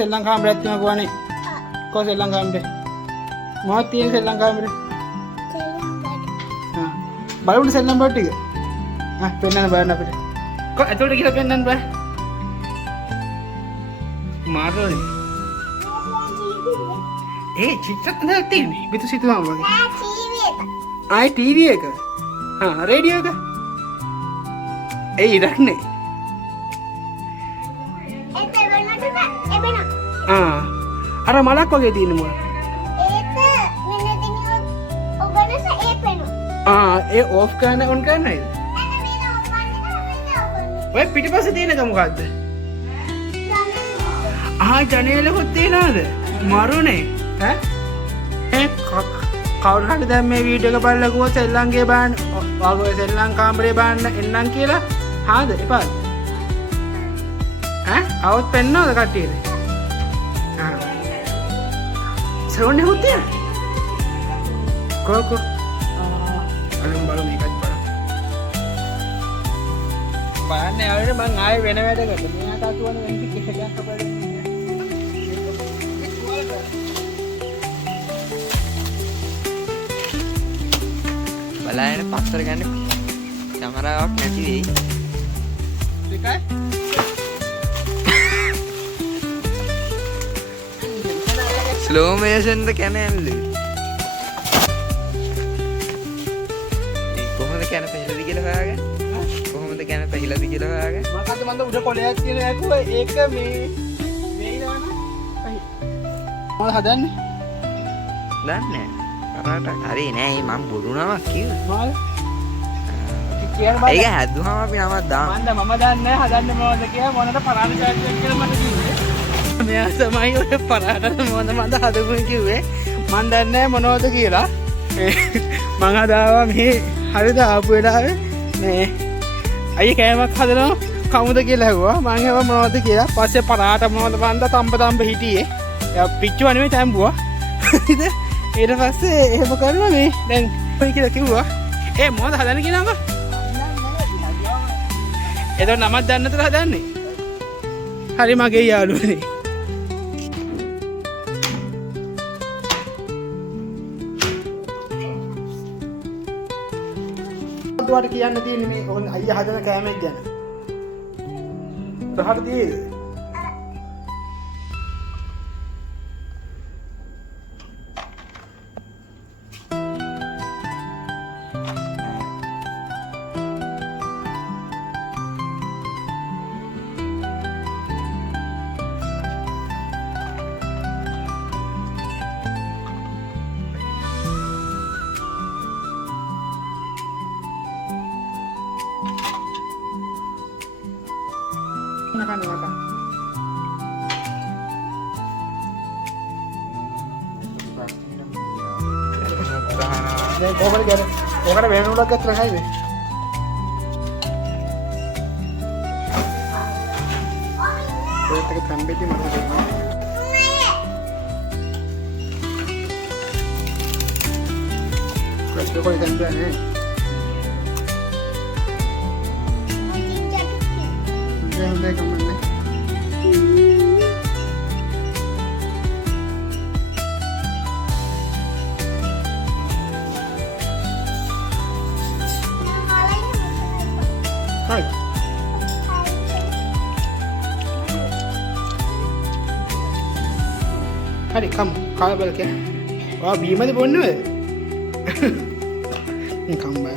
සෙල්ලම් කාමරයක් තියෙනවා ගෝනේ. කොහොම සෙල්ලම් කාමරේ? මොකක්ද තියෙන්නේ සෙල්ලම් කාමරේ? බලන්න සෙල්ලම් බඩ ටික. පෙන්නන්න බලන්න අපිට. කො ඇතුළට ගිහලා පෙන්නන්න බෑ. මාරෝනේ. චිත්‍රත් නෑ තියෙන්නේ. පිටු සිතුවම වගේ. ටීවී එක. රේඩියෝ එක. ඉරක් නේ. අර මලක් වගේ තියෙන මොකක්ද? ඒ ඕෆ් කරන්න ඔන් කරන්නයිද? ඔය පිටිපස්සේ තියෙන එක මොකද්ද? ජනේලකුත් තියනවාද? මරුනේ. කවුරු හරි දැන් මේ වීඩියෝ එක බලලා ගිහුවා සෙල්ලම්ගේ බාන්න ඔය සෙල්ලම් කාමරේ බාන්න එන්නම් කියලා. හාද එපාද? අවුත් පෙන්නවද කට්ටියට? සරෝනේ හොත්තේ. කොකෝ. අරන් බලමු මේකත් බලමු. බලන්න ආවේ මං ආයේ වෙන වැඩකට. මෙයාට අතුවනේ වෙන්නේ කිසියක් අපරේ. බලන්න පස්සර ගන්න කැමරාවක් නැති වෙයි. දෙකයි. ස්ලෝ මේෂන් ද කැනල්ලු. කොහොමද කැන පෙහිලද කියලා හොයාගන්න? කොහොමද කැන පෙහිලද කියලා හොයාගන්න? මොකද්ද මන්ද උඩ කොලයක් තියෙන ඇකුව ඒක මේ ඉනවන. මොකද හදන්නේ? දන්නේ නැහැ. හරි නෑ මම බොරු නමක් කිව්වා. මොකද? ඒක හැදුවම අපි නමක් දාමු. මම දන්නේ නැහැ හදන්නේ මොනවද කියලා මොනට පරාද චාට් කියලා මට කිව්වේ. මෙයා තමයි ඔය පරාදට මොනවද මන්ද හදපුවා කිව්වේ. මන් දන්නේ නැහැ මොනවද කියලා. මං හදාවා මේ හරිද ආපු වෙලාවේ මේ අයියේ කෑමක් හදනවා කවුද කියලා ඇහුවා. මං ඇහුවා මොනවද කියලා. පස්සේ පරාට මොනවද මන්ද තම්බ හිටියේ. එයා පිච්චුවා නෙමෙයි තැඹුවා. ඊට පස්සේ එහෙම කරලා මේ දැන් කොයි කියලා කිව්වා. මොනවද හදන්නේ කියනම? එතකොට නමක් දන්නේ නැතුව හදන්නේ. හරි මගේ යාළුවනේ. ඔයාලට කියන්න තියෙන්නේ මේ අයියා හදන කෑමක් ගැන. රහට තියෙද? Makan. Koper gak ada. Koper ada yang udah keterang aja. Kita ke sampai di mana? Kita kau di sampai ni. Udah kemana? Hai. Hari kamu kalau balik ya. Wah, bima tu pun ni. Kamu.